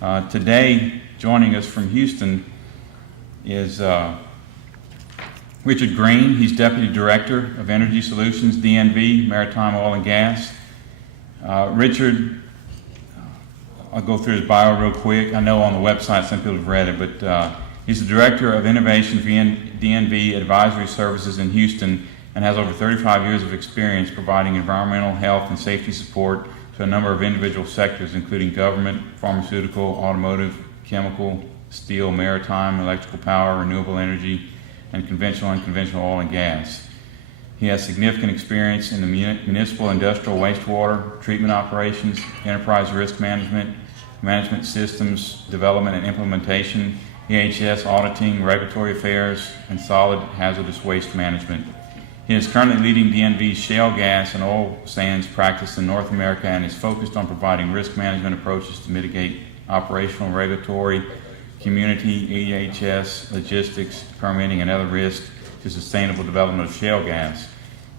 Today, joining us from Houston is Richard Green. He's Deputy Director of Energy Solutions, DNV, Maritime Oil and Gas. Richard, I'll go through his bio real quick. I know on the website some people have read it, but he's the Director of Innovation for DNV Advisory Services in Houston and has over 35 years of experience providing environmental, health, and safety support to a number of individual sectors, including government, pharmaceutical, automotive, chemical, steel, maritime, electrical power, renewable energy, and conventional and unconventional oil and gas. He has significant experience in the municipal industrial wastewater treatment operations, enterprise risk management, management systems, development and implementation, EHS auditing, regulatory affairs, and solid hazardous waste management. He is currently leading DNV's shale gas and oil sands practice in North America and is focused on providing risk management approaches to mitigate operational, regulatory, community, EHS, logistics, permitting, and other risks to sustainable development of shale gas.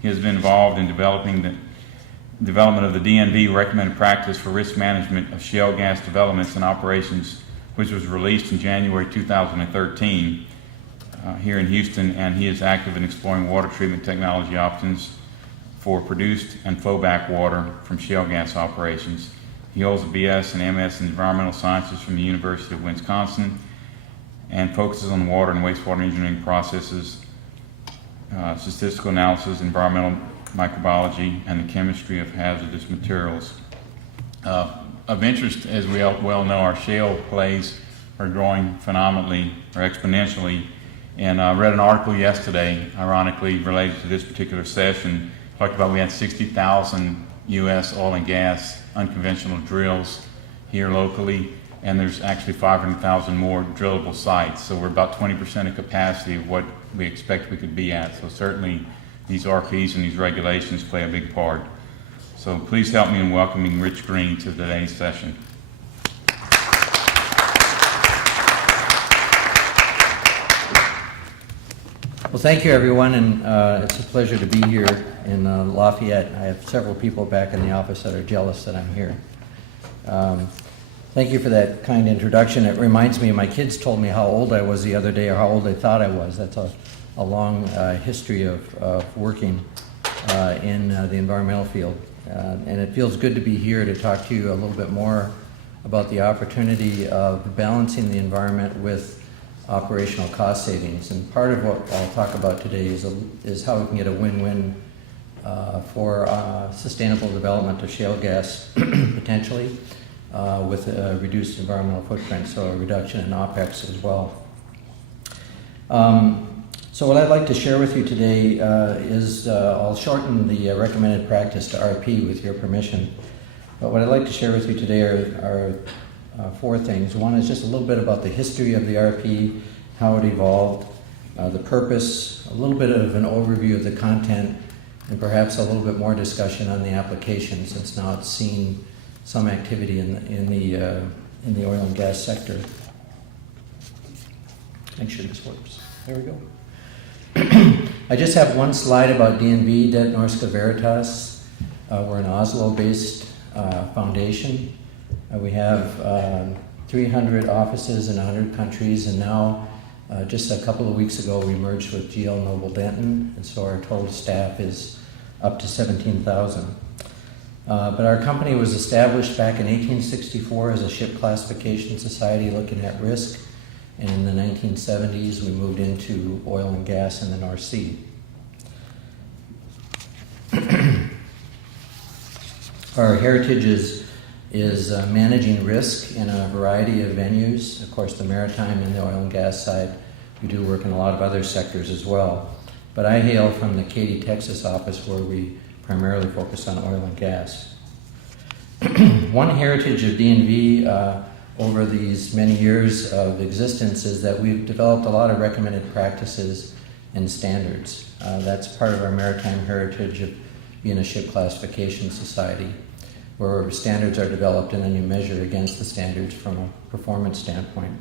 He has been involved in developing the development of the DNV recommended practice for risk management of shale gas developments and operations, which was released in January 2013 here in Houston, and he is active in exploring water treatment technology options for produced and flowback water from shale gas operations. He holds a BS and MS in environmental sciences from the University of Wisconsin and focuses on water and wastewater engineering processes, statistical analysis, environmental microbiology, and the chemistry of hazardous materials. Of interest, as we well know, our shale plays are growing phenomenally or exponentially. And I read an article yesterday, ironically related to this particular session, talked about we had 60,000 U.S. oil and gas unconventional drills here locally, and there's actually 500,000 more drillable sites. So we're about 20% of capacity of what we expect we could be at. So certainly these RPs and these regulations play a big part. So please help me in welcoming Rich Green to today's session. Well, thank you, everyone, and it's a pleasure to be here in Lafayette. I have several people back in the office that are jealous that I'm here. Thank you for that kind introduction. It reminds me, my kids told me how old I was the other day, or how old they thought I was. That's a long history of working in the environmental field. And it feels good to be here to talk to you a little bit more about the opportunity of balancing the environment with operational cost savings. And part of what I'll talk about today is how we can get a win-win for sustainable development of shale gas potentially with a reduced environmental footprint, so a reduction in OPEX as well. So what I'd like to share with you today is I'll shorten the recommended practice to RP with your permission. But what I'd like to share with you today are four things. One is just a little bit about the history of the RP, how it evolved, the purpose, a little bit of an overview of the content, and perhaps a little bit more discussion on the application, since now it's seen some activity in the oil and gas sector. Make sure this works. There we go. I just have one slide about DNV, Det Norske Veritas. We're an Oslo-based foundation. We have 300 offices in 100 countries, and now just a couple of weeks ago we merged with GL Noble Denton, and so our total staff is up to 17,000. But our company was established back in 1864 as a ship classification society looking at risk, and in the 1970s we moved into oil and gas in the North Sea. Our heritage is managing risk in a variety of venues. Of course, the maritime and the oil and gas side, we do work in a lot of other sectors as well. But I hail from the Katy, Texas office, where we primarily focus on oil and gas. One heritage of DNV over these many years of existence is that we've developed a lot of recommended practices and standards. That's part of our maritime heritage of being a ship classification society, where standards are developed and then you measure against the standards from a performance standpoint.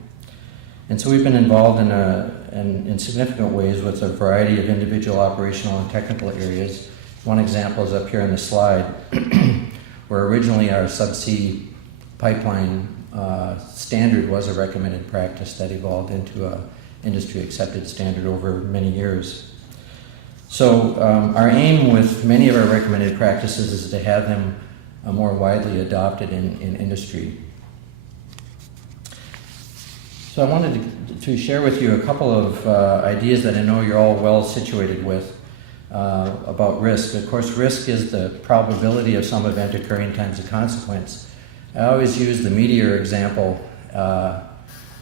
And so we've been involved in significant ways with a variety of individual operational and technical areas. One example is up here on the slide, where originally our subsea pipeline standard was a recommended practice that evolved into a industry accepted standard over many years. So our aim with many of our recommended practices is to have them more widely adopted in industry. So I wanted to share with you a couple of ideas that I know you're all well situated with about risk. Of course, risk is the probability of some event occurring times the consequence. I always use the meteor example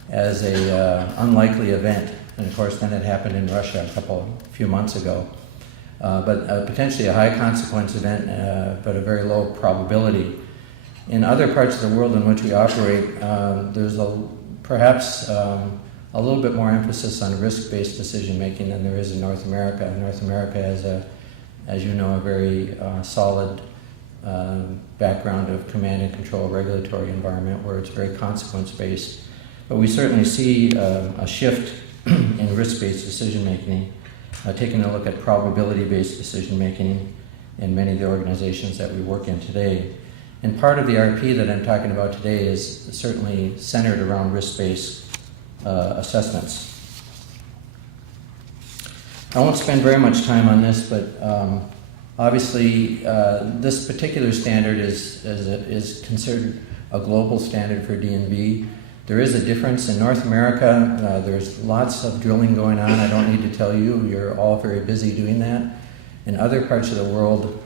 as a unlikely event, and of course then it happened in Russia a few months ago. But potentially a high consequence event, but a very low probability. In other parts of the world in which we operate, there's perhaps a little bit more emphasis on risk-based decision making than there is in North America. North America has, as you know, a very solid background of command and control regulatory environment where it's very consequence-based. But we certainly see a shift in risk-based decision making, taking a look at probability-based decision making in many of the organizations that we work in today. And part of the RP that I'm talking about today is certainly centered around risk-based assessments. I won't spend very much time on this, but obviously this particular standard is considered a global standard for D&V. There is a difference in North America. There's lots of drilling going on. I don't need to tell you. You're all very busy doing that. In other parts of the world,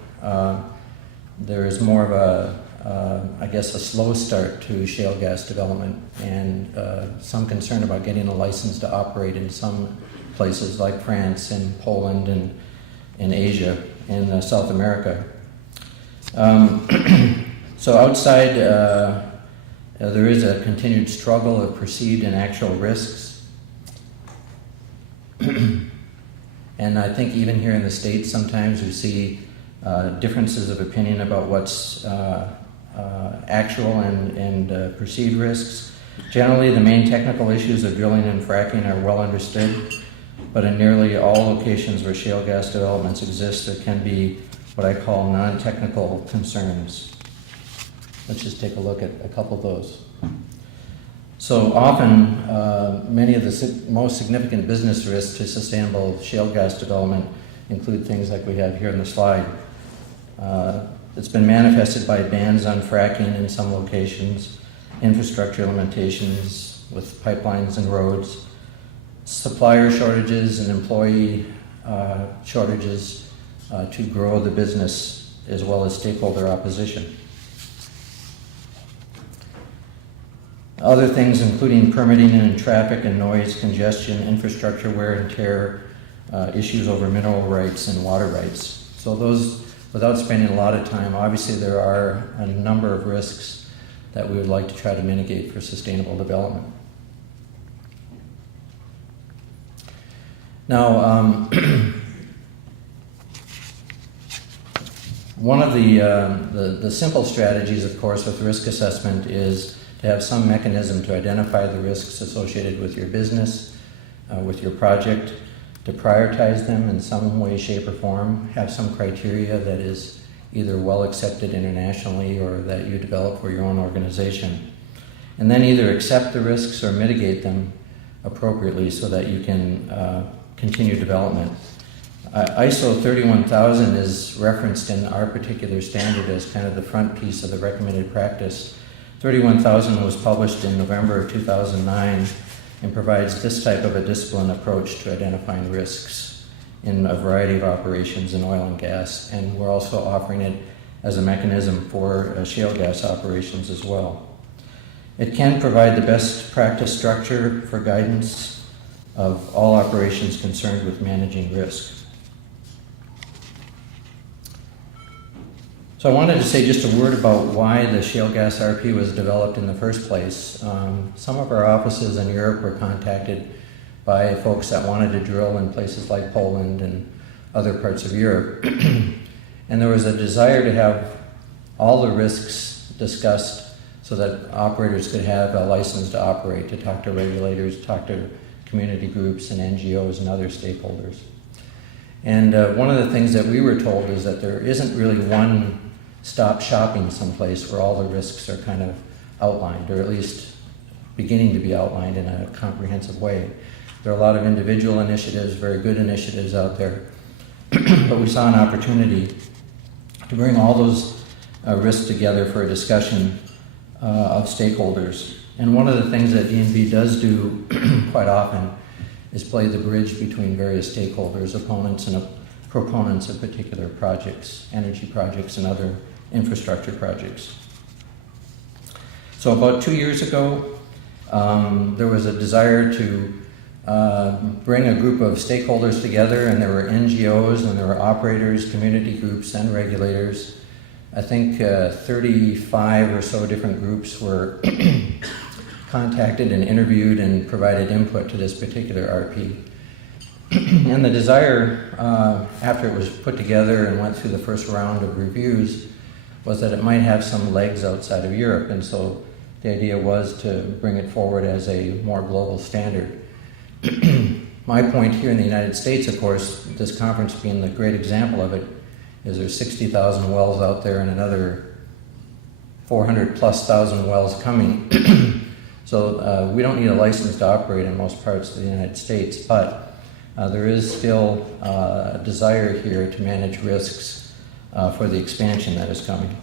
there is more of a slow start to shale gas development and some concern about getting a license to operate in some places like France and Poland and in Asia and South America. So outside, there is a continued struggle of perceived and actual risks. And I think even here in the States, sometimes we see differences of opinion about what's actual and perceived risks. Generally, the main technical issues of drilling and fracking are well understood, but in nearly all locations where shale gas developments exist, there can be what I call non-technical concerns. Let's just take a look at a couple of those. So often, many of the most significant business risks to sustainable shale gas development include things like we have here in the slide. It's been manifested by bans on fracking in some locations, infrastructure limitations with pipelines and roads, supplier shortages and employee shortages to grow the business, as well as stakeholder opposition. Other things including permitting and traffic and noise, congestion, infrastructure wear and tear, issues over mineral rights and water rights. So those, without spending a lot of time, obviously there are a number of risks that we would like to try to mitigate for sustainable development. Now, one of the simple strategies, of course, with risk assessment is to have some mechanism to identify the risks associated with your business, with your project, to prioritize them in some way, shape, or form, have some criteria that is either well accepted internationally or that you develop for your own organization. And then either accept the risks or mitigate them appropriately so that you can continue development. ISO 31000 is referenced in our particular standard as kind of the front piece of the recommended practice. 31000 was published in November of 2009 and provides this type of a disciplined approach to identifying risks in a variety of operations in oil and gas, and we're also offering it as a mechanism for shale gas operations as well. It can provide the best practice structure for guidance of all operations concerned with managing risk. So I wanted to say just a word about why the shale gas RP was developed in the first place. Some of our offices in Europe were contacted by folks that wanted to drill in places like Poland and other parts of Europe. And there was a desire to have all the risks discussed so that operators could have a license to operate, to talk to regulators, talk to community groups and NGOs and other stakeholders. And one of the things that we were told is that there isn't really one stop shopping someplace where all the risks are kind of outlined, or at least beginning to be outlined in a comprehensive way. There are a lot of individual initiatives, very good initiatives out there, but we saw an opportunity to bring all those risks together for a discussion of stakeholders. And one of the things that DNV does do quite often is play the bridge between various stakeholders, opponents and proponents of particular projects, energy projects and other infrastructure projects. So about 2 years ago, there was a desire to bring a group of stakeholders together, and there were NGOs and there were operators, community groups, and regulators. I think 35 or so different groups were contacted and interviewed and provided input to this particular RP. And the desire, after it was put together and went through the first round of reviews, was that it might have some legs outside of Europe. And so the idea was to bring it forward as a more global standard. My point here in the United States, of course, this conference being the great example of it, is there's 60,000 wells out there and another 400,000+ wells coming. So we don't need a license to operate in most parts of the United States, but there is still a desire here to manage risks for the expansion that is coming.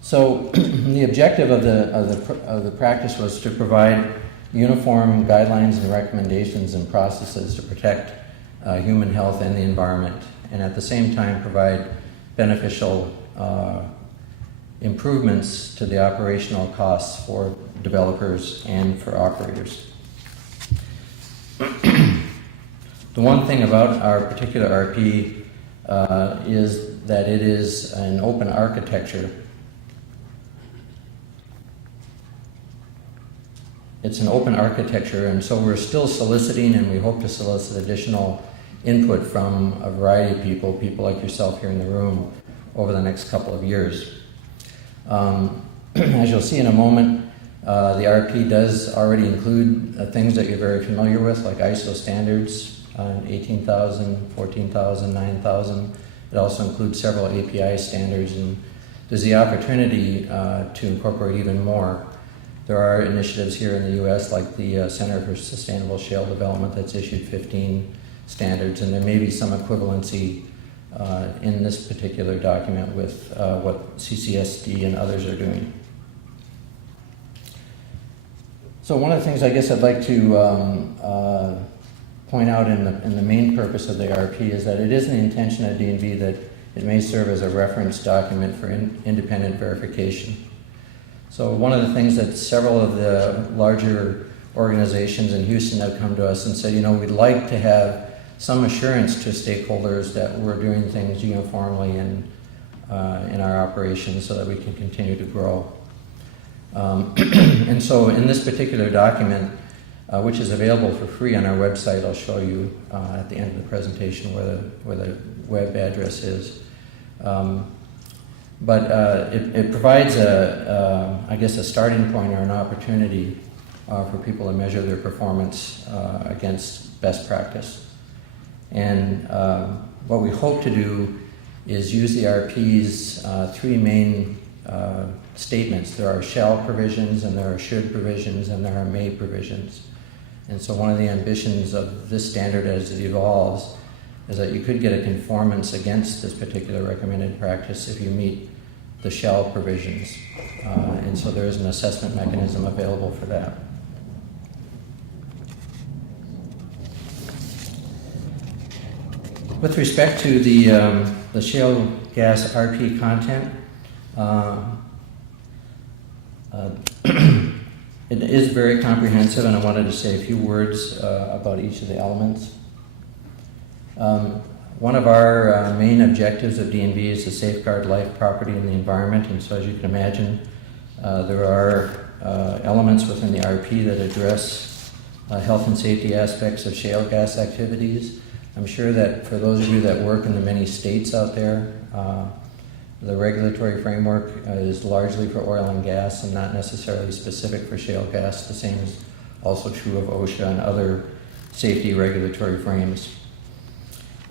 So the objective of the practice was to provide uniform guidelines and recommendations and processes to protect human health and the environment, and at the same time provide beneficial improvements to the operational costs for developers and for operators. The one thing about our particular RP is that it is an open architecture. It's an open architecture, and so we're still soliciting, and we hope to solicit additional input from a variety of people like yourself here in the room, over the next couple of years. As you'll see in a moment, the RP does already include things that you're very familiar with, like ISO standards, 18,000, 14,000, 9,000. It also includes several API standards, and there's the opportunity to incorporate even more. There are initiatives here in the U.S. like the Center for Sustainable Shale Development that's issued 15 standards, and there may be some equivalency in this particular document with what CCSD and others are doing. So one of the things I guess I'd like to point out in the main purpose of the RP is that it is the intention at DNV that it may serve as a reference document for independent verification. So one of the things that several of the larger organizations in Houston have come to us and said, we'd like to have some assurance to stakeholders that we're doing things uniformly in our operations so that we can continue to grow. And so in this particular document, which is available for free on our website, I'll show you at the end of the presentation where the web address is. But it provides I guess a starting point or an opportunity for people to measure their performance against best practice. And what we hope to do is use the RP's three main statements. There are shall provisions, and there are should provisions, and there are may provisions. And so one of the ambitions of this standard as it evolves is that you could get a conformance against this particular recommended practice if you meet the shall provisions. And so there is an assessment mechanism available for that. With respect to the shale gas RP content, it is very comprehensive, and I wanted to say a few words about each of the elements. One of our main objectives of DNV is to safeguard life, property, and the environment, and so as you can imagine, there are elements within the RP that address health and safety aspects of shale gas activities. I'm sure that for those of you that work in the many states out there, the regulatory framework is largely for oil and gas and not necessarily specific for shale gas. The same is also true of OSHA and other safety regulatory frames.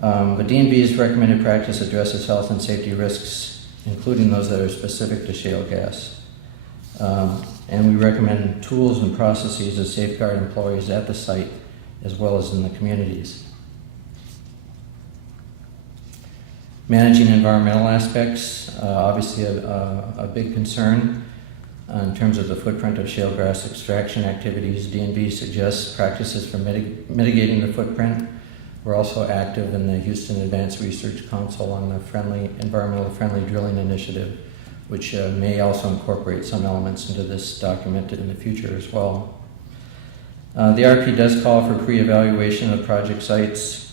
But DNV's recommended practice addresses health and safety risks including those that are specific to shale gas. And we recommend tools and processes to safeguard employees at the site as well as in the communities. Managing environmental aspects, obviously a big concern in terms of the footprint of shale gas extraction activities. DNV suggests practices for mitigating the footprint. We're also active in the Houston Advanced Research Council on the environmentally friendly drilling initiative, which may also incorporate some elements into this document in the future as well. The RP does call for pre-evaluation of project sites,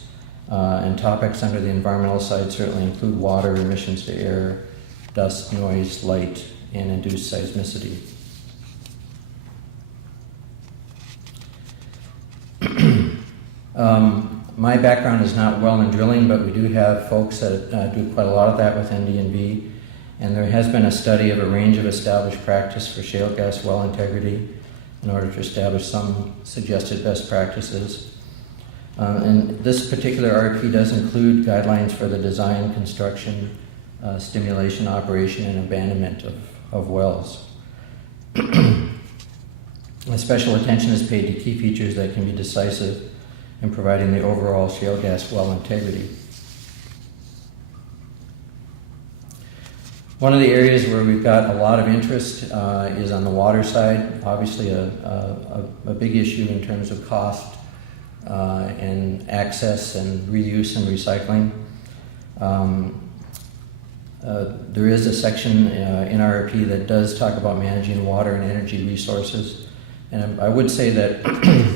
and topics under the environmental side certainly include water, emissions to air, dust, noise, light, and induced seismicity. My background is not well in drilling, but we do have folks that do quite a lot of that within DNV, and there has been a study of a range of established practice for shale gas well integrity in order to establish some suggested best practices. And this particular RP does include guidelines for the design, construction, stimulation, operation, and abandonment of wells. Special attention is paid to key features that can be decisive in providing the overall shale gas well integrity. One of the areas where we've got a lot of interest is on the water side. Obviously a big issue in terms of cost and access and reuse and recycling. There is a section in RRP that does talk about managing water and energy resources. And I would say that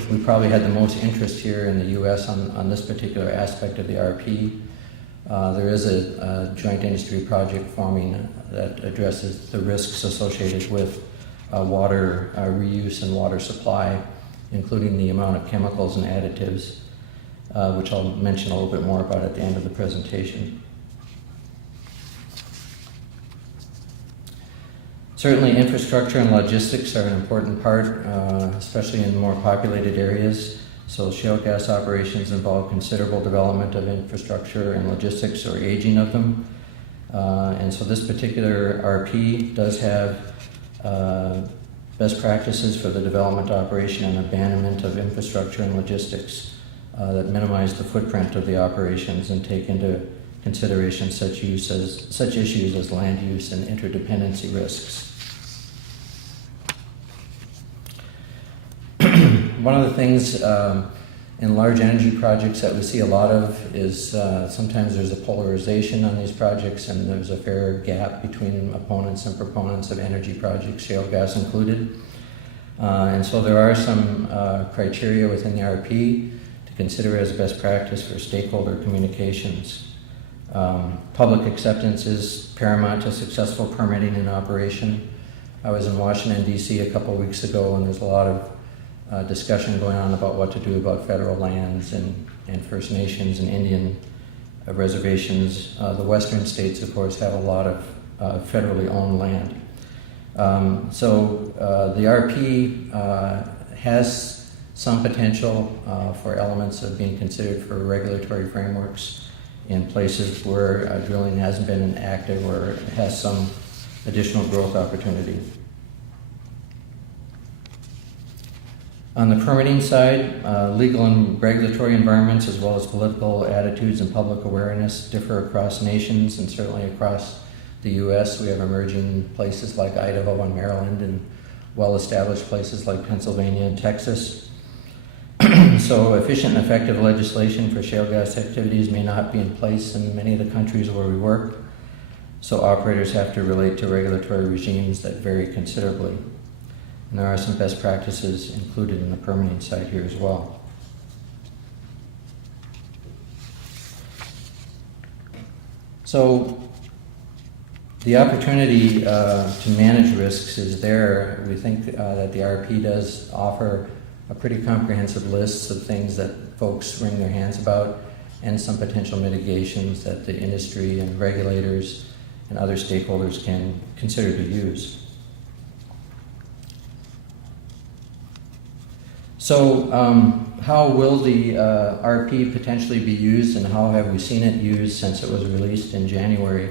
we probably had the most interest here in the U.S. on this particular aspect of the RP. There is a joint industry project forming that addresses the risks associated with water reuse and water supply, including the amount of chemicals and additives, which I'll mention a little bit more about at the end of the presentation. Certainly infrastructure and logistics are an important part, especially in more populated areas. So shale gas operations involve considerable development of infrastructure and logistics or aging of them. And so this particular RP does have best practices for the development, operation, and abandonment of infrastructure and logistics that minimize the footprint of the operations and take into consideration such issues as land use and interdependency risks. One of the things in large energy projects that we see a lot of is sometimes there's a polarization on these projects, and there's a fair gap between opponents and proponents of energy projects, shale gas included. And so there are some criteria within the RP to consider as best practice for stakeholder communications. Public acceptance is paramount to successful permitting and operation. I was in Washington, D.C. a couple weeks ago, and there's a lot of discussion going on about what to do about federal lands and First Nations and Indian reservations. The western states, of course, have a lot of federally owned land. So the RP has some potential for elements of being considered for regulatory frameworks in places where drilling hasn't been active or has some additional growth opportunity. On the permitting side, legal and regulatory environments as well as political attitudes and public awareness differ across nations and certainly across the U.S. We have emerging places like Idaho and Maryland and well-established places like Pennsylvania and Texas. So efficient and effective legislation for shale gas activities may not be in place in many of the countries where we work. So operators have to relate to regulatory regimes that vary considerably. And there are some best practices included in the permitting side here as well. So the opportunity to manage risks is there. We think that the RP does offer a pretty comprehensive list of things that folks wring their hands about and some potential mitigations that the industry and regulators and other stakeholders can consider to use. So how will the RP potentially be used, and how have we seen it used since it was released in January?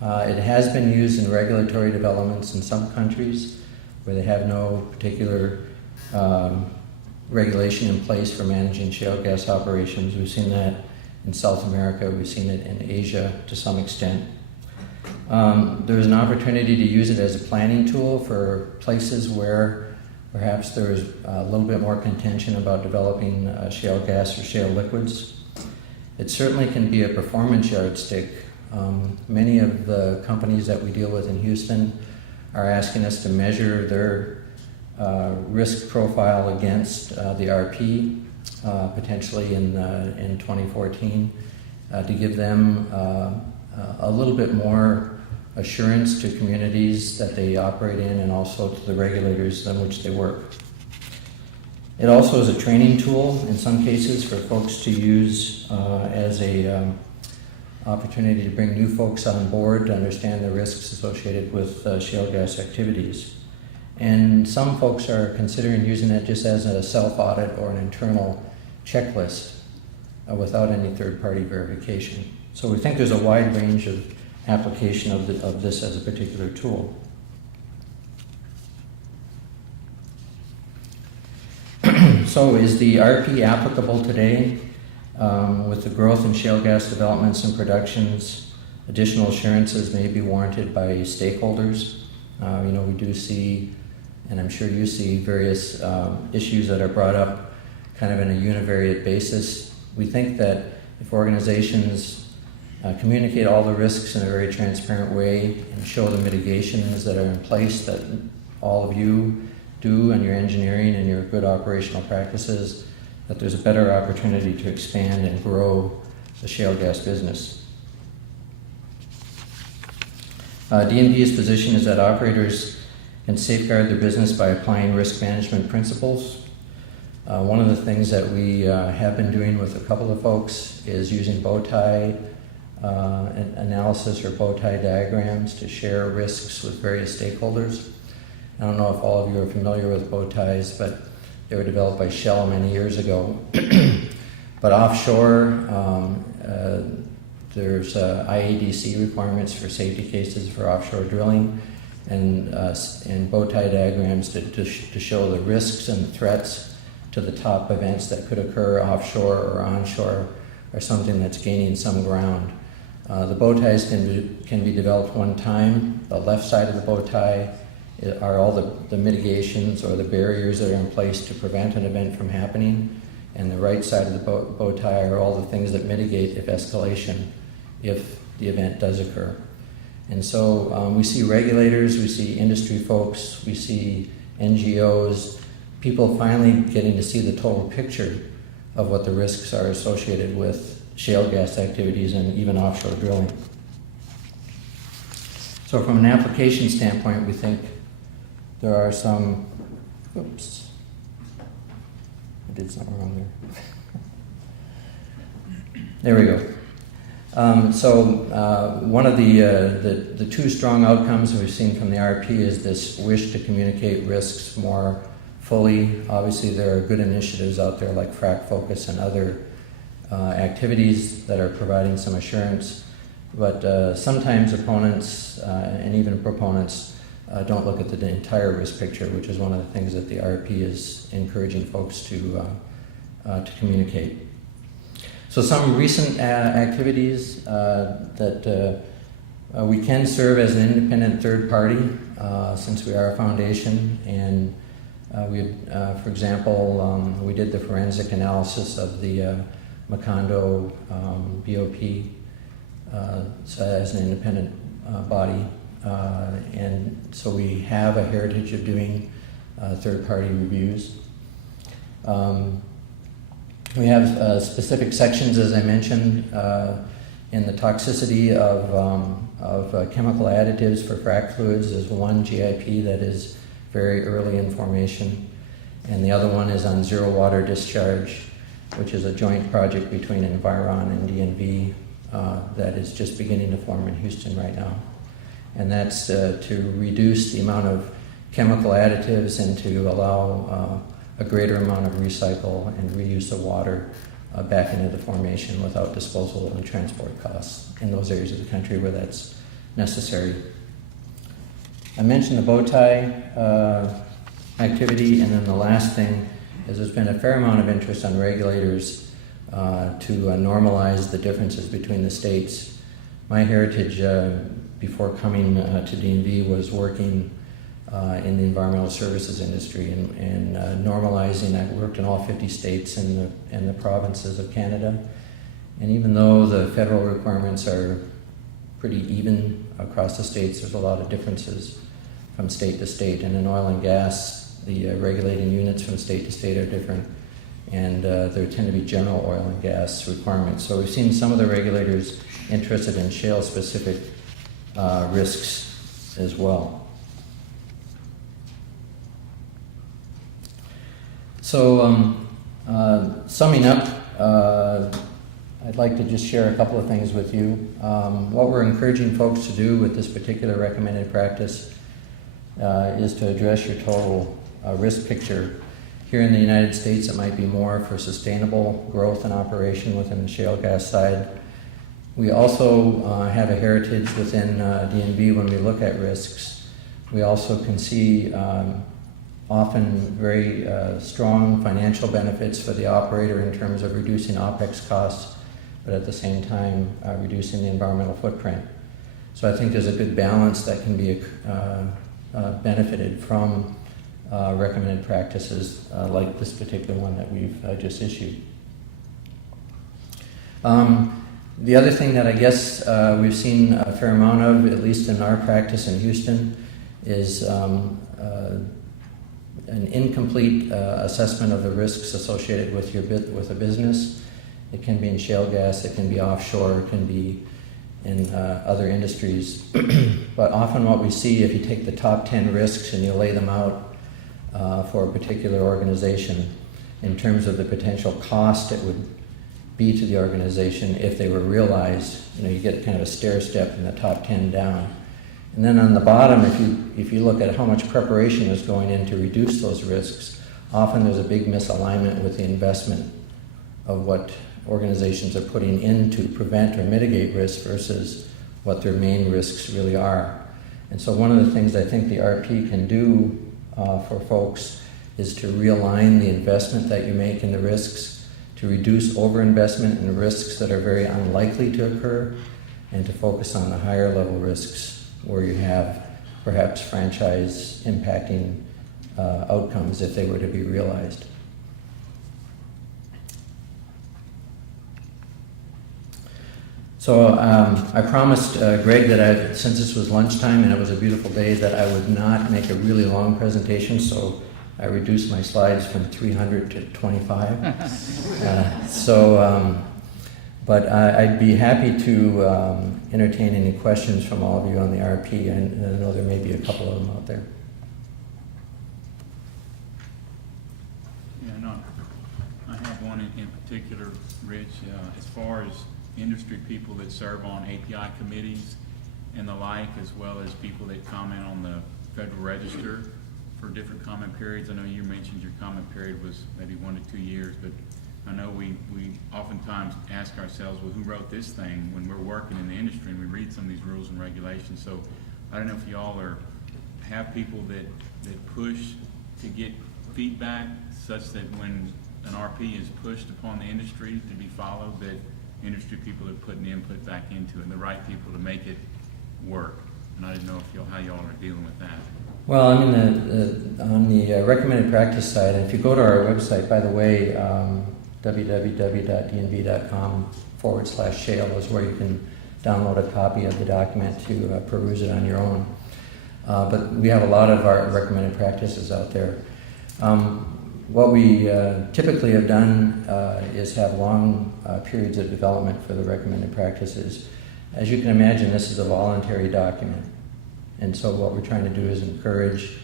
It has been used in regulatory developments in some countries where they have no particular regulation in place for managing shale gas operations. We've seen that in South America, we've seen it in Asia to some extent. There's an opportunity to use it as a planning tool for places where perhaps there's a little bit more contention about developing shale gas or shale liquids. It certainly can be a performance yardstick. Many of the companies that we deal with in Houston are asking us to measure their risk profile against the RP, potentially in 2014, to give them a little bit more assurance to communities that they operate in and also to the regulators in which they work. It also is a training tool in some cases for folks to use as a opportunity to bring new folks on board to understand the risks associated with shale gas activities. And some folks are considering using it just as a self-audit or an internal checklist without any third-party verification. So we think there's a wide range of application of this as a particular tool. So is the RP applicable today? With the growth in shale gas developments and productions, additional assurances may be warranted by stakeholders. We do see, and I'm sure you see, various issues that are brought up kind of in a univariate basis. We think that if organizations communicate all the risks in a very transparent way and show the mitigations that are in place that all of you do in your engineering and your good operational practices, that there's a better opportunity to expand and grow the shale gas business. DNV's position is that operators can safeguard their business by applying risk management principles. One of the things that we have been doing with a couple of folks is using bow tie analysis or bow tie diagrams to share risks with various stakeholders. I don't know if all of you are familiar with bow ties, but they were developed by Shell many years ago. But offshore, there's IADC requirements for safety cases for offshore drilling, and bow tie diagrams to show the risks and the threats to the top events that could occur offshore or onshore are something that's gaining some ground. The bow ties can be developed one time. The left side of the bow tie are all the mitigations or the barriers that are in place to prevent an event from happening, and the right side of the bow tie are all the things that mitigate if the event does occur. And so we see regulators, we see industry folks, we see NGOs, people finally getting to see the total picture of what the risks are associated with shale gas activities and even offshore drilling. So from an application standpoint, we think there are some, oops, I did something wrong there. There we go. One of the two strong outcomes we've seen from the RP is this wish to communicate risks more fully. Obviously, there are good initiatives out there like Frac Focus and other activities that are providing some assurance, but sometimes opponents and even proponents don't look at the entire risk picture, which is one of the things that the RP is encouraging folks to communicate. So some recent activities that we can serve as an independent third party since we are a foundation, and for example, we did the forensic analysis of the Macondo BOP so as an independent body, and so we have a heritage of doing third-party reviews. We have specific sections, as I mentioned, in the toxicity of chemical additives for frac fluids. There's one GIP that is very early in formation, and the other one is on zero water discharge, which is a joint project between Environ and DNV that is just beginning to form in Houston right now. And that's to reduce the amount of chemical additives and to allow a greater amount of recycle and reuse of water back into the formation without disposal and transport costs in those areas of the country where that's necessary. I mentioned the bow tie activity, and then the last thing is there's been a fair amount of interest on regulators to normalize the differences between the states. My heritage before coming to DNV was working in the environmental services industry and normalizing. I worked in all 50 states and the provinces of Canada. And even though the federal requirements are pretty even across the states, there's a lot of differences from state to state. And in oil and gas, the regulating units from state to state are different, and there tend to be general oil and gas requirements. So we've seen some of the regulators interested in shale-specific risks as well. So summing up, I'd like to just share a couple of things with you. What we're encouraging folks to do with this particular recommended practice is to address your total risk picture. Here in the United States, it might be more for sustainable growth and operation within the shale gas side. We also have a heritage within DNV when we look at risks. We also can see often very strong financial benefits for the operator in terms of reducing OPEX costs, but at the same time reducing the environmental footprint. So I think there's a good balance that can be benefited from recommended practices like this particular one that we've just issued. The other thing that I guess we've seen a fair amount of, at least in our practice in Houston, is an incomplete assessment of the risks associated with with a business. It can be in shale gas, it can be offshore, it can be in other industries. But often what we see, if you take the top 10 risks and you lay them out for a particular organization in terms of the potential cost it would be to the organization if they were realized, you get kind of a stair step in the top 10 down. And then on the bottom, if you look at how much preparation is going in to reduce those risks, often there's a big misalignment with the investment of what organizations are putting in to prevent or mitigate risk versus what their main risks really are. And so one of the things I think the RP can do for folks is to realign the investment that you make in the risks, to reduce overinvestment in risks that are very unlikely to occur, and to focus on the higher level risks where you have perhaps franchise impacting outcomes if they were to be realized. So I promised Greg that since this was lunchtime and it was a beautiful day, that I would not make a really long presentation, so I reduced my slides from 300 to 25. But I'd be happy to entertain any questions from all of you on the RP, and I know there may be a couple of them out there. Yeah, no, I have one in particular, Rich, as far as industry people that serve on API committees and the like, as well as people that comment on the Federal Register for different comment periods. I know you mentioned your comment period was maybe 1 to 2 years, but I know we oftentimes ask ourselves, well, who wrote this thing when we're working in the industry and we read some of these rules and regulations. So I don't know if y'all have people that push to get feedback such that when an RP is pushed upon the industry to be followed, that industry people are putting input back into it, and the right people to make it work. And I didn't know how y'all are dealing with that. Well, I mean, on the recommended practice side, if you go to our website, by the way, www.dnv.com/shale is where you can download a copy of the document to peruse it on your own. But we have a lot of our recommended practices out there. What we typically have done is have long periods of development for the recommended practices. As you can imagine, this is a voluntary document. And so what we're trying to do is encourage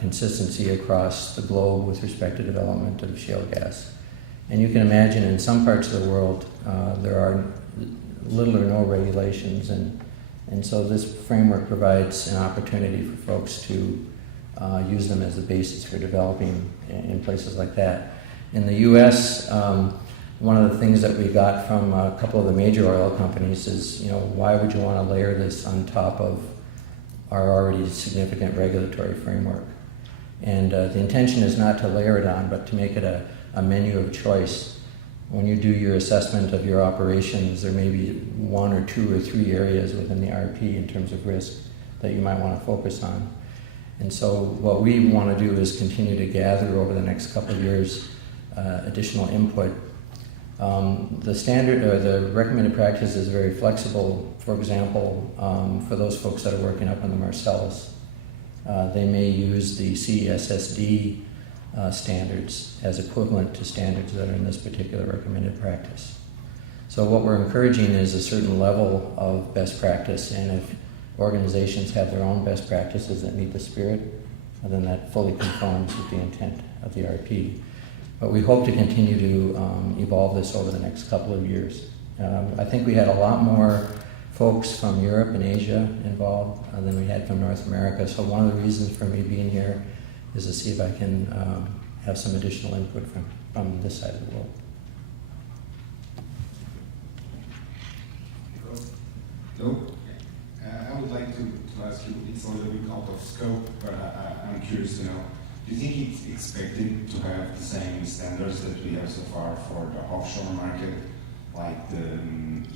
consistency across the globe with respect to development of shale gas. And you can imagine in some parts of the world there are little or no regulations, and so this framework provides an opportunity for folks to use them as the basis for developing in places like that. In the U.S., one of the things that we got from a couple of the major oil companies is, why would you want to layer this on top of our already significant regulatory framework? And the intention is not to layer it on, but to make it a menu of choice. When you do your assessment of your operations, there may be 1 or 2 or 3 areas within the RP in terms of risk that you might want to focus on. And so what we want to do is continue to gather over the next couple of years additional input. The standard or the recommended practice is very flexible. For example, for those folks that are working up in the Marcellus, they may use the CSSD standards as equivalent to standards that are in this particular recommended practice. So what we're encouraging is a certain level of best practice, and if organizations have their own best practices that meet the spirit, then that fully conforms with the intent of the RP. But we hope to continue to evolve this over the next couple of years. I think we had a lot more folks from Europe and Asia involved than we had from North America, so one of the reasons for me being here is to see if I can have some additional input from this side of the world. Hello. I would like to ask you, it's a little bit out of scope, but I'm curious to know, do you think it's expected to have the same standards that we have so far for the offshore market, like the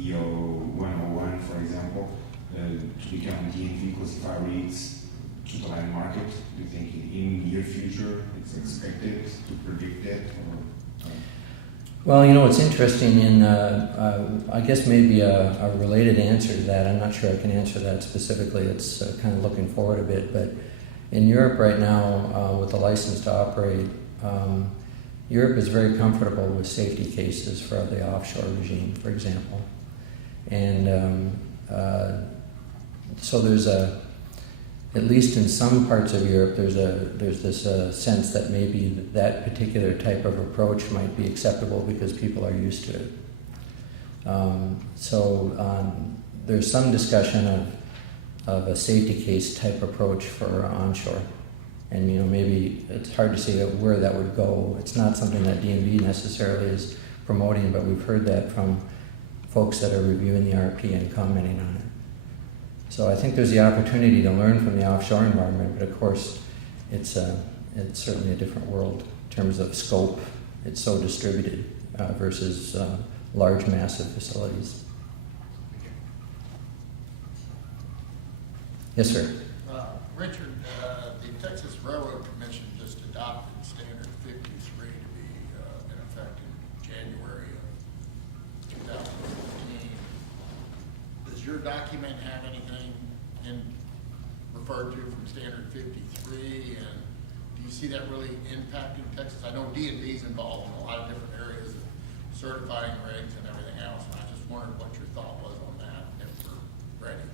EO 101, for example, to become DNV classified rigs to the land market? Do you think in near future it's expected to predict that? Well, it's interesting I guess maybe a related answer to that. I'm not sure I can answer that specifically. It's kind of looking forward a bit, but in Europe right now, with the license to operate, Europe is very comfortable with safety cases for the offshore regime, for example. And so there's at least in some parts of Europe, there's this sense that maybe that particular type of approach might be acceptable because people are used to it. There's some discussion of a safety case type approach for onshore. And maybe it's hard to say where that would go. It's not something that DNV necessarily is promoting, but we've heard that from folks that are reviewing the RP and commenting on it. So I think there's the opportunity to learn from the offshore environment, but of course it's certainly a different world in terms of scope. It's so distributed versus large, massive facilities. Yes, sir. Richard, the Texas Railroad Commission just adopted Standard 53 to be in effect in January of 2015. Does your document have anything referred to from Standard 53, and do you see that really impacting Texas? I know DNV is involved in a lot of different areas of certifying rigs and everything else, and I just wondered what your thought was on that if we're ready.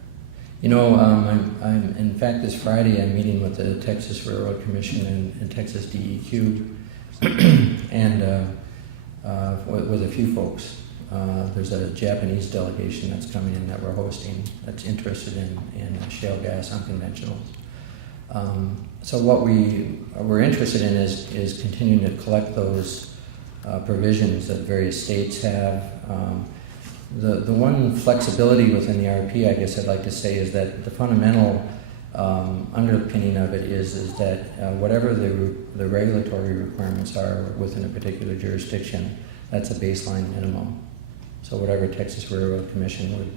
I'm in fact this Friday I'm meeting with the Texas Railroad Commission and Texas DEQ, and with a few folks. There's a Japanese delegation that's coming in that we're hosting that's interested in shale gas unconventionals. So what we're interested in is continuing to collect those provisions that various states have. The one flexibility within the RP, I guess I'd like to say, is that the fundamental underpinning of it is that whatever the regulatory requirements are within a particular jurisdiction, that's a baseline minimum. So whatever Texas Railroad Commission would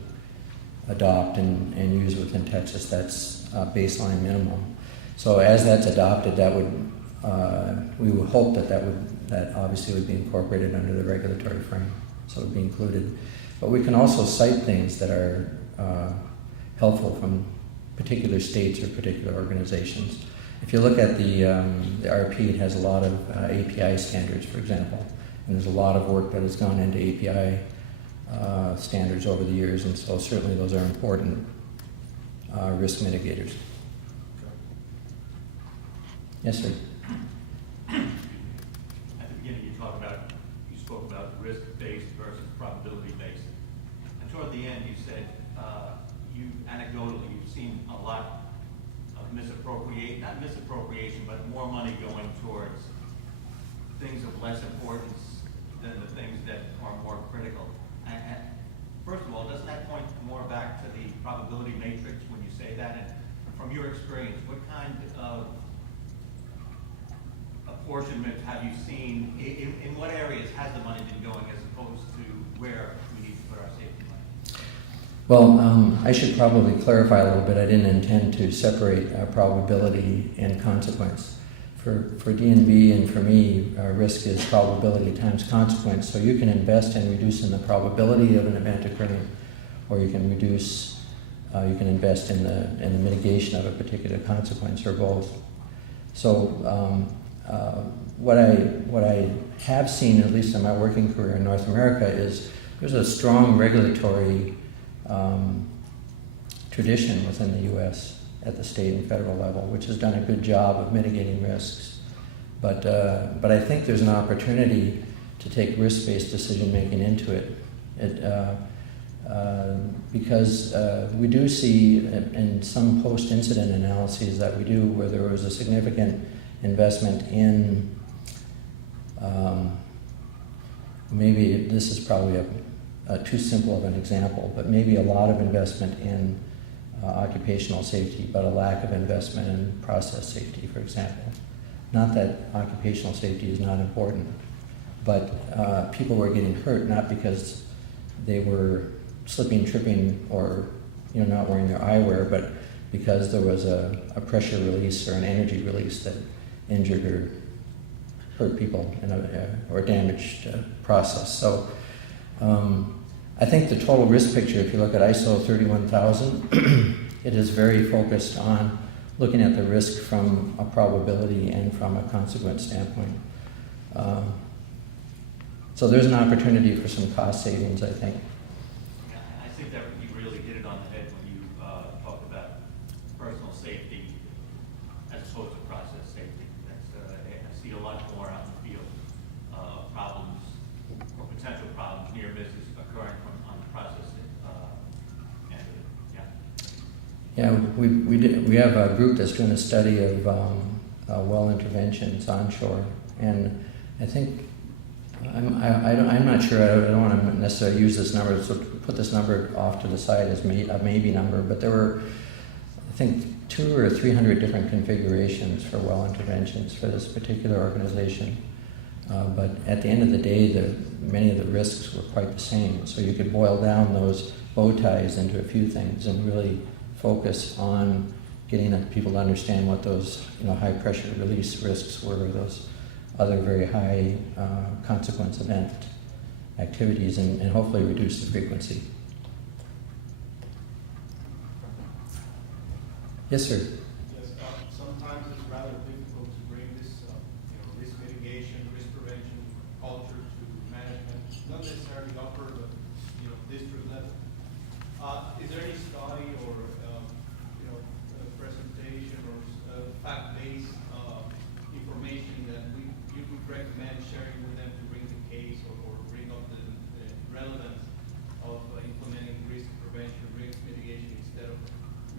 adopt and use within Texas, that's a baseline minimum. So as that's adopted, that would we would hope that obviously would be incorporated under the regulatory frame, so it would be included. But we can also cite things that are helpful from particular states or particular organizations. If you look at the RP, it has a lot of API standards, for example, and there's a lot of work that has gone into API standards over the years, and so certainly those are important risk mitigators. Yes, sir. At the beginning, you spoke about risk-based versus probability-based, and toward the end, you said anecdotally you've seen a lot of not misappropriation, but more money going towards things of less importance than the things that are more critical. And first of all, doesn't that point more back to the probability matrix when you say that? And from your experience, what kind of apportionment have you seen? In what areas has the money been going as opposed to where we need to put our safety money? Well, I should probably clarify a little bit. I didn't intend to separate probability and consequence. For DNB and for me, risk is probability times consequence. So you can invest in reducing the probability of an event occurring, or you can you can invest in the mitigation of a particular consequence, or both. So what I have seen, at least in my working career in North America, is there's a strong regulatory tradition within the U.S. at the state and federal level, which has done a good job of mitigating risks. But I think there's an opportunity to take risk-based decision-making into it. Because we do see in some post-incident analyses that we do where there was a significant investment in, maybe this is probably too simple of an example, but maybe a lot of investment in occupational safety, but a lack of investment in process safety, for example. Not that occupational safety is not important, but people were getting hurt not because they were slipping, tripping, or not wearing their eyewear, but because there was a pressure release or an energy release that injured or hurt people or damaged process. So I think the total risk picture, if you look at ISO 31000, it is very focused on looking at the risk from a probability and from a consequence standpoint. So there's an opportunity for some cost savings, I think. Yeah, I think that you really hit it on the head when you talked about personal safety as opposed to process safety. I see a lot more out in the field, problems or potential problems, near misses occurring on the process end of it. Yeah. Yeah, we have a group that's doing a study of well interventions onshore, and I think I'm not sure. I don't want to necessarily use this number, so put this number off to the side as a maybe number. But there were, I think, 200 or 300 different configurations for well interventions for this particular organization. But at the end of the day, many of the risks were quite the same. So you could boil down those bow ties into a few things and really focus on getting people to understand what those high pressure release risks were, those other very high consequence event activities, and hopefully reduce the frequency. Yes, sir. Yes, sometimes it's rather difficult to bring this risk mitigation, risk prevention culture to management, not necessarily upper, but district level. Is there any study or presentation or fact-based information that you would recommend sharing with them to bring the case or bring up the relevance of implementing risk prevention, risk mitigation instead of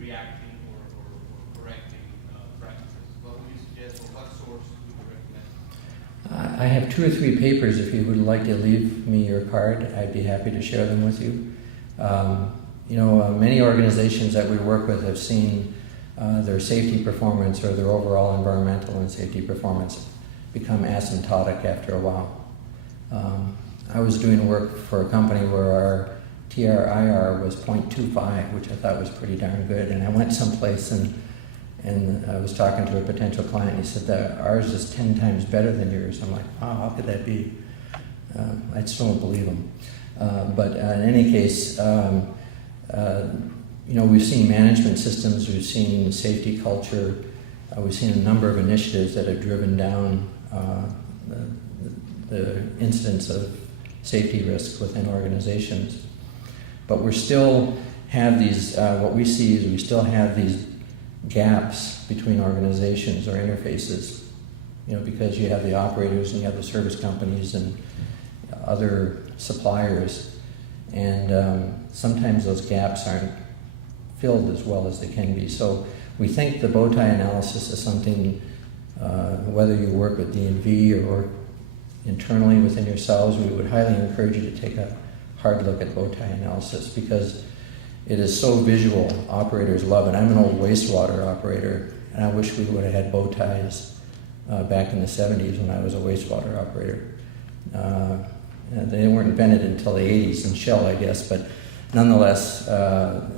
reacting or correcting practices? What would you suggest, or what source would you recommend? I have 2 or 3 papers. If you would like to leave me your card, I'd be happy to share them with you. Many organizations that we work with have seen their safety performance or their overall environmental and safety performance become asymptotic after a while. I was doing work for a company where our TRIR was 0.25, which I thought was pretty darn good, and I went someplace and I was talking to a potential client, and he said that ours is 10 times better than yours. I'm like, wow, how could that be? I still don't believe him. But in any case, we've seen management systems, we've seen safety culture, we've seen a number of initiatives that have driven down the incidence of safety risks within organizations. But we still have these, what we see is we still have these gaps between organizations or interfaces, because you have the operators and you have the service companies and other suppliers, and sometimes those gaps aren't filled as well as they can be. So we think the bow tie analysis is something, whether you work with DNV or internally within yourselves, we would highly encourage you to take a hard look at bow tie analysis, because it is so visual. Operators love it. I'm an old wastewater operator, and I wish we would have had bow ties back in the 70s when I was a wastewater operator. They weren't invented until the 80s in Shale, I guess, but nonetheless,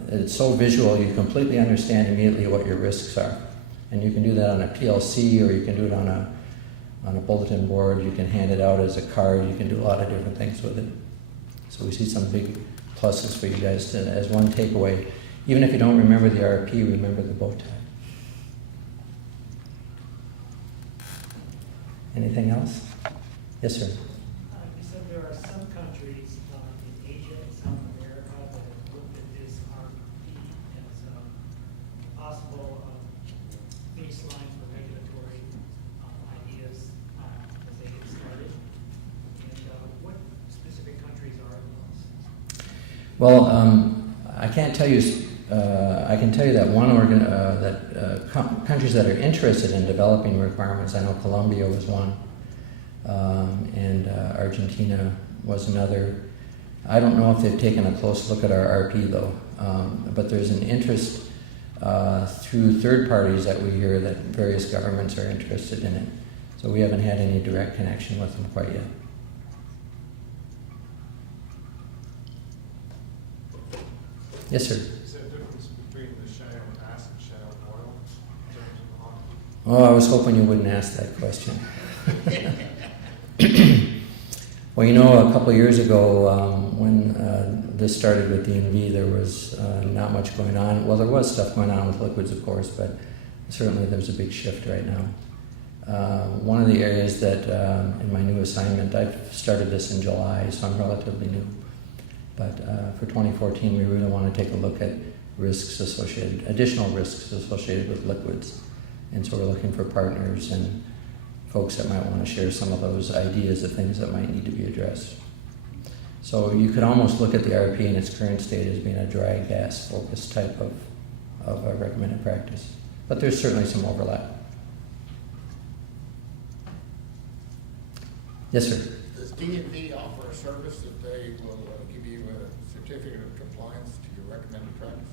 it's so visual, you completely understand immediately what your risks are. And you can do that on a PLC, or you can do it on a bulletin board. You can hand it out as a card. You can do a lot of different things with it. So we see some big pluses for you guys to, as one takeaway. Even if you don't remember the RP, remember the bow tie. Anything else? Yes, sir. You said there are some countries in Asia and South America that have looked at this RP as a possible baseline for regulatory ideas as they get started. And what specific countries are those? Well, I can't tell you. I can tell you that countries that are interested in developing requirements. I know Colombia was one, and Argentina was another. I don't know if they've taken a close look at our RP though, but there's an interest through third parties that we hear that various governments are interested in it. So we haven't had any direct connection with them quite yet. Yes, sir. Is there a difference between the shale and acid shale oil in terms of the market? Oh, I was hoping you wouldn't ask that question. Well, you know, a couple of years ago, when this started with DNV, there was not much going on. Well, there was stuff going on with liquids, of course, but certainly there's a big shift right now. One of the areas that in my new assignment, I've started this in July, so I'm relatively new. But for 2014, we really want to take a look at additional risks associated with liquids. And so we're looking for partners and folks that might want to share some of those ideas of things that might need to be addressed. So you could almost look at the RP in its current state as being a dry gas focused type of a recommended practice. But there's certainly some overlap. Yes, sir. Does DNV offer a service that they will give you a certificate of compliance to your recommended practice?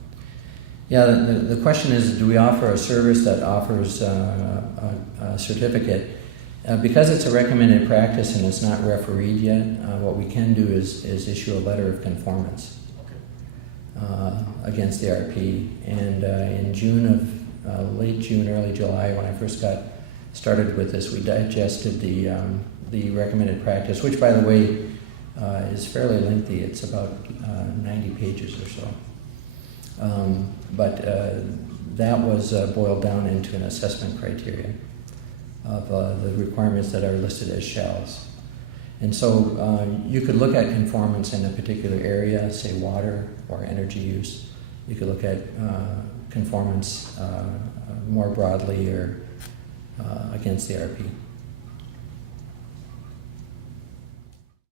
Yeah, the question is, do we offer a service that offers a certificate? Because it's a recommended practice and it's not refereed yet, what we can do is issue a letter of conformance against the RP. And in June late June, early July, when I first got started with this, we digested the recommended practice, which, by the way, is fairly lengthy. It's about 90 pages or so. But that was boiled down into an assessment criteria of the requirements that are listed as shalls. And so you could look at conformance in a particular area, say water or energy use. You could look at conformance more broadly or against the RP.